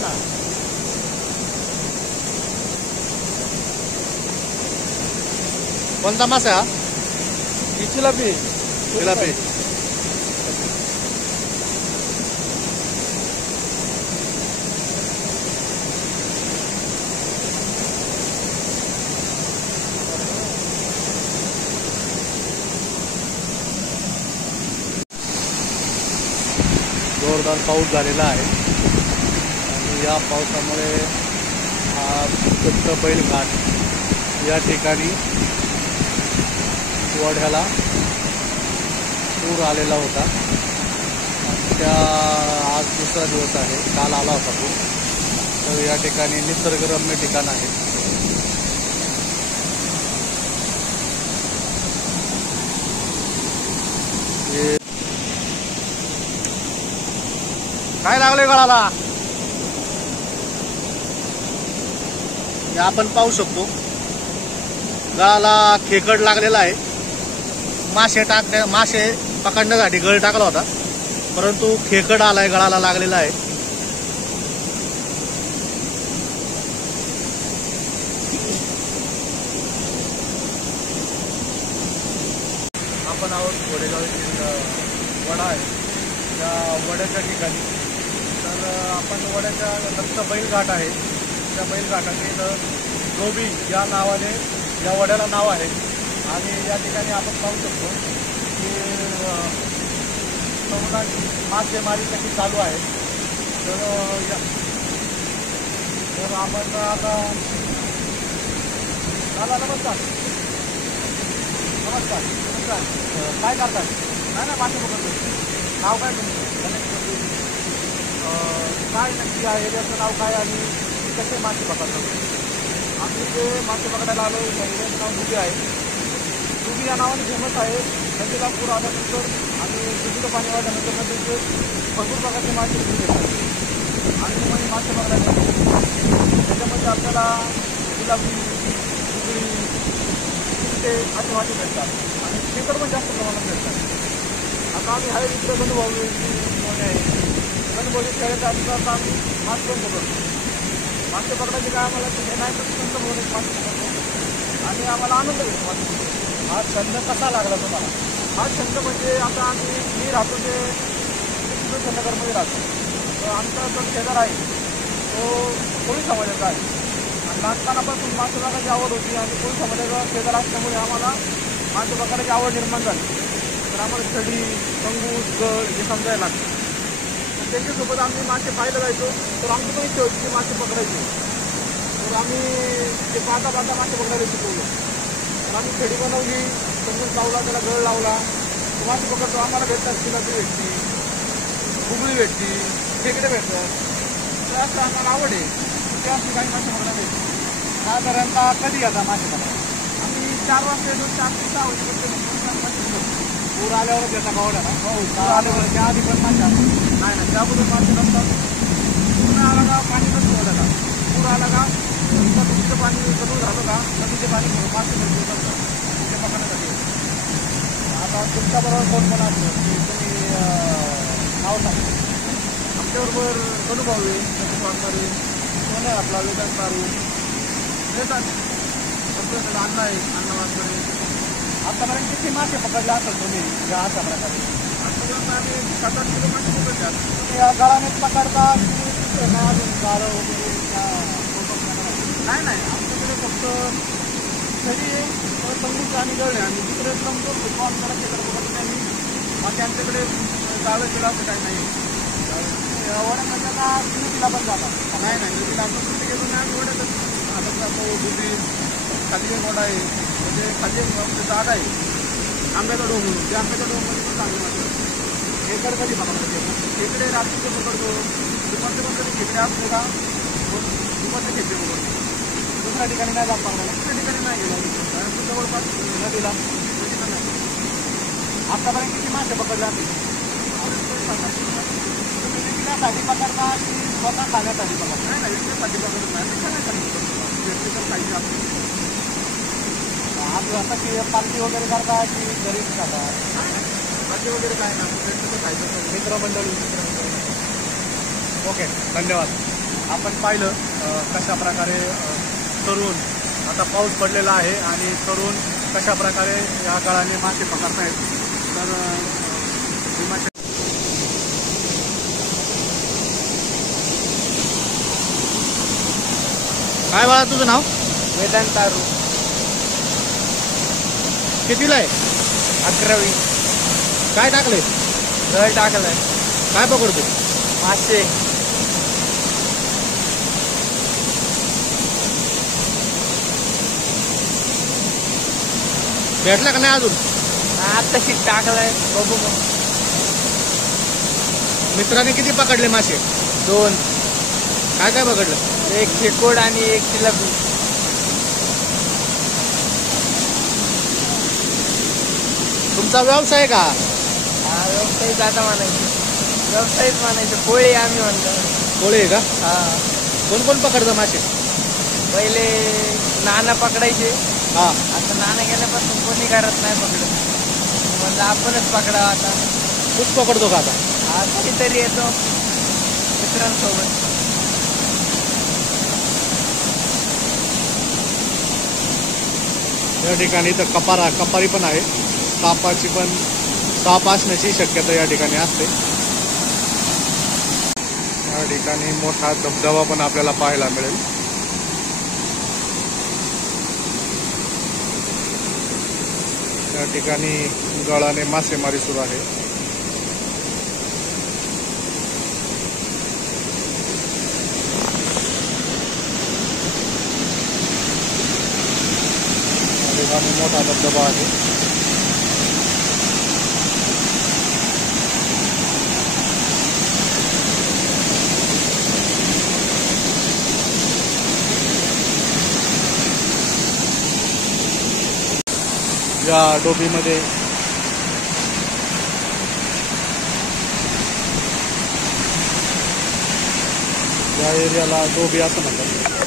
ना. कोणता मासा हा? चिलापी. जिलापी. जोरदार पाऊस झालेला आहे आणि या पावसामुळे हा दत्त बैल घाट या ठिकाणी ओढ्याला पूर आलेला होता. त्या आज दुसरा दिवस आहे. काल आला होता पूर. तर या ठिकाणी निसर्गरम्य ठिकाण आहे. काय लागले गळाला? आपण पाहू शकतो गळाला खेकड लागलेला आहे. मासे पकडण्यासाठी गळ टाकला होता, परंतु खेकड आलाय, गळाला लागलेला आहे. आपण आहोत घोडेगाव येथील वडा आहे. त्या वड्याच्या ठिकाणी. तर आपण वड्याच्या दत्त बैलघाट आहे. त्या बैलघाटातील धोबी या नावाने या वड्याला नाव आहे. आणि या ठिकाणी आपण पाहू शकतो की समुद्राची मासेमारी कशी चालू आहे. तर आपण आता नमस्कार नमस्कार नमस्कार. काय करताय? नाही ना, मासे पकडतो. नाव काय तुमचं? काय नक्की आहे एरियाचं नाव काय आणि कसे मासे पकडतात? आम्ही जे मासे पकडायला आलो या एरियाचं नाव दुबी आहे. दुबी या नावाने फेमस आहे. नदीला पूर आल्यानंतर आणि दुबीचं पाणी वाढल्यानंतर नदीचे भरपूर प्रकारचे मासे घेऊन येतात आणि मग मासे पकडायला त्याच्यामध्ये आपल्याला जिलापी, सुकळी, चिमटे असे मासे भेटतात आणि खेकड पण जास्त प्रमाणात भेटतात. आता आम्ही आहे इकडे गणभाऊ आहे. गणभाऊ खेळायच्या आधी आम्ही मासे पण पकडतो. मासे पकडायचे काय आम्हाला हे नाही तर संत म्हणून एक मासे पकडतो आणि आम्हाला आनंद भेटतो मासे पकडतो. हा छंद कसा लागला तुम्हाला? हा छंद म्हणजे आता मी राहतो ते नगरमध्ये राहतो. तर आमचा जो शेजार आहे तो कोळी समाजाचा आहे आणि लहानपणापासून मासे पकडायची आवड होती आणि कोळी समाजाचा शेजार असल्यामुळे आम्हाला मासे पकडायची आवड निर्माण झाली. तर आम्हाला छडी, कंगूस, गळ हे समजायला लागतं. तर त्यांच्यासोबत आम्ही मासे पाहायला जायचो. तर आमची पण इच्छा होती की मासे पकडायचे. तर आम्ही ते पाहता मासे पकडायला शिकवलो. तर आम्ही छडी बनवली, कंगूस लावला, त्याला गळ लावला. मासे पकडतो. आम्हाला भेटतात जिलापी भेटती, बुगळी भेटती, खेकडे भेटतात. तर असं आम्हाला आवड आहे. ते असं काही मासे पकडायला भेटते. साधारणतः कधी येतात मासे पकडायला? आम्ही 4 वाजता येतो. 4 ते 6 वाजेपर्यंत पूर आल्यावरच येतात का ओढ्याला? हो, पूर आल्यावर. त्या आधी पण मासे असतात? नाही नाही, त्याबरोबर मासे नसतात. पूर्ण आला का पाणी नसतं ओढ्याला. पूर आला का नदीचं पाणी कमी राहतं का नदीचे पाणी मासे भरपूर करतात ते पकडण्यासाठी. आता तुमच्याबरोबर कोण कोण असतं की तुम्ही नाव सांगतो? आमच्याबरोबर गणभाऊ आहे, सचिन वाघमारे, कोण आहे आपला वेदांत तारू येतात. आपल्याकडे अण्णा आहे, अण्णा वाघमारे. आतापर्यंत किती मासे पकडले असेल तुम्ही या अशा प्रकारे? आतापर्यंत आम्ही 7-8 किलो मासे पकडले. तुम्ही या गळानेच पकडता की नाही अजून गाळं वगैरे? नाही नाही, आमच्याकडे फक्त छडी आहे, कंगूस आणि गळ आहे. आणि दुसरे नंतर आमच्याला खेकडे पकडत नाही. बाकी आमच्याकडे गाळं गिळा असं काही नाही. वड्यामध्ये आता नदीला पण जातात? नाही नाही, नदीला आपण कुठे गेलो नाही. वड्यातच हातात जातो. दुधी खाली एक वडा आहे, म्हणजे खाली एक जागा आहे आंब्याचा डोंग म्हणून. त्या आंब्याच्या डोंगमध्ये पण चांगले मासे. खेकडे कधी पकडतो? खेकडे रात्रीचे पकडतो. दुपारचे पण कधी खेकडे असतो का दुपारचे खेकडे पकडतो. दुसऱ्या ठिकाणी नाही जात पकडायला? दुसऱ्या ठिकाणी नाही गेला. जवळपास नदीला नाही. आतापर्यंत किती मासे पकडले जाते? तुम्ही विकण्यासाठी पकडता की स्वतः खाण्यासाठी पकडता? नाही नाही, विकण्यासाठी पकडत नाही, खाण्यासाठी पकडतो. व्यक्तिगत पाहिजे आपली. आता की पार्टी वगैरे करता की घरीच खाता? पार्टी वगैरे काय ना, व्यक्तिगत खायचं मित्रमंडळी. ओके, धन्यवाद. आपण पाहिलं कशा प्रकारे तरुण आता पाऊस पडलेला आहे आणि तरुण कशा प्रकारे या गाळाने मासे पकडतायत. तर ही मासे काय बाळा तुझं नाव? वेदांत तारू. कितीला आहे? 11वी. काय टाकले? जळ टाकलाय. काय पकडतो? मासे. भेटला का नाही अजून? आत्ताशी टाकलाय, बघू मग. मित्राने किती पकडले मासे? 2. काय काय पकडलं? एक खेकोड आणि एक जिलेबी. तुमचा व्यवसाय का? हा व्यवसायच आता म्हणायचं. व्यवसायच म्हणायचं. पोळी आम्ही म्हणतो. कोळे आहे का? हा. कोण कोण पकडतं मासे? पहिले नाना पकडायचे. हा. आता नाना गेल्यापासून कोणी करत नाही पकडत. म्हणलं आपणच पकडावं आता. तूच पकडतो का आता? हा कधीतरी येतो मित्रांसोबत. या ठिकाणी तर कपारी पण आहे. सापाची पण साप असण्याची शक्यता या ठिकाणी असते. या ठिकाणी मोठा धबधबा पण आपल्याला पाहायला मिळेल. या ठिकाणी गळाने मासेमारी सुरू आहे. या ठिकाणी मोठा धबधबा आहे. या डोबीमध्ये या एरियाला डोबी असं म्हणतात.